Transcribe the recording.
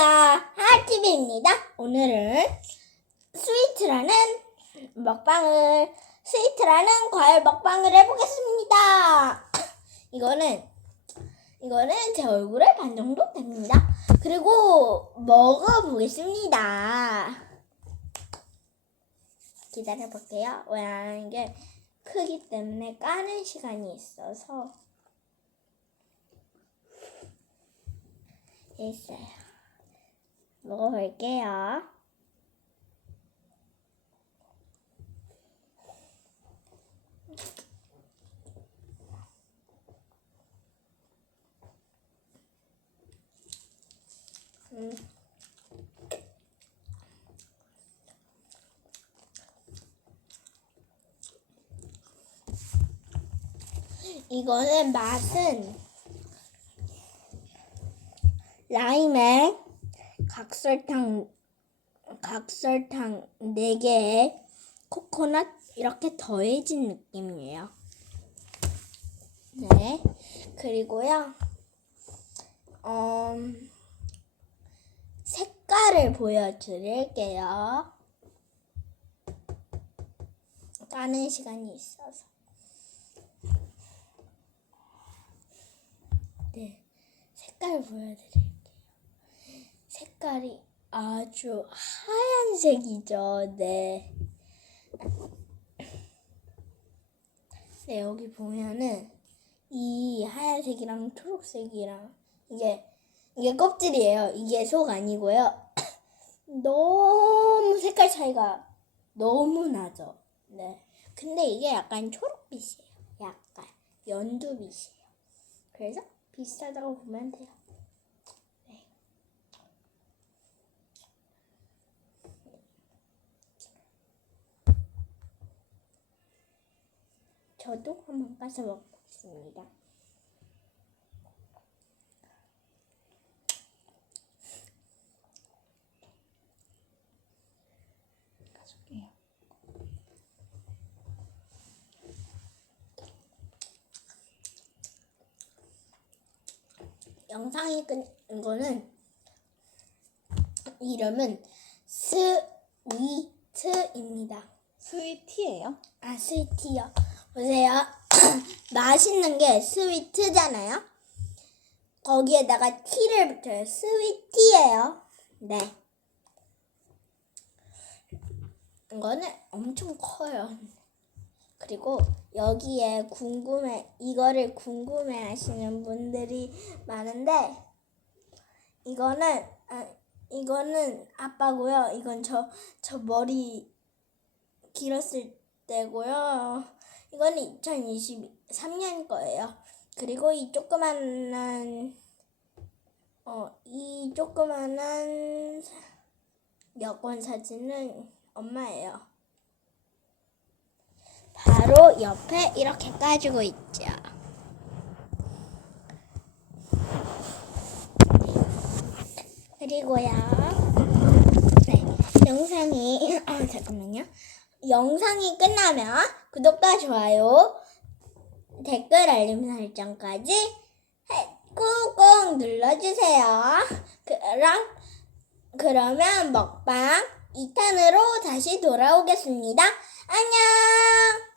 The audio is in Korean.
하티비입니다. 오늘은 스위트라는 먹방을, 스위트라는 과일 먹방을 해보겠습니다. 이거는, 이거는 제 얼굴에 반 정도 됩니다. 그리고 먹어보겠습니다. 기다려볼게요. 왜냐하면 이게 크기 때문에 까는 시간이 있어서. 있어요. 먹어볼게요. 음. 이거는 맛은 라임에 각설탕 각설탕 4개에 코코넛 이렇게 더해진 느낌이에요. 네. 그리고요. 음, 색깔을 보여드릴게요. 까는 시간이 있어서. 네. 색깔 보여드릴게요. 색깔이 아주 하얀색이죠. 네. 네, 여기 보면은 이 하얀색이랑 초록색이랑 이게 이게 껍질이에요. 이게 속 아니고요. 너무 색깔 차이가 너무 나죠. 네. 근데 이게 약간 초록빛이에요. 약간 연두빛이에요. 그래서 비슷하다고 보면 돼요. 저도 한번 까서 먹겠습니다. 가져올게요. 영상이 끝 이거는 이름은 스위트입니다. 스위티예요? 아 스위트요. 보세요. 맛있는 게 스위트잖아요. 거기에다가 티를 붙여요. 스위티예요. 네. 이거는 엄청 커요. 그리고 여기에 궁금해 이거를 궁금해 하시는 분들이 많은데 이거는 아, 이거는 아빠고요. 이건 저저 머리 길었을 때고요. 이거는 2023년 거예요. 그리고 이 조그만한 어 이 조그만한 사- 여권 사진은 엄마예요. 바로 옆에 이렇게 까지고 있죠. 그리고요. 네, 영상이 아, 잠깐만요. 영상이 끝나면 구독과 좋아요, 댓글 알림 설정까지 해- 꾹꾹 눌러주세요. 그럼 그러면 먹방 2탄으로 다시 돌아오겠습니다. 안녕!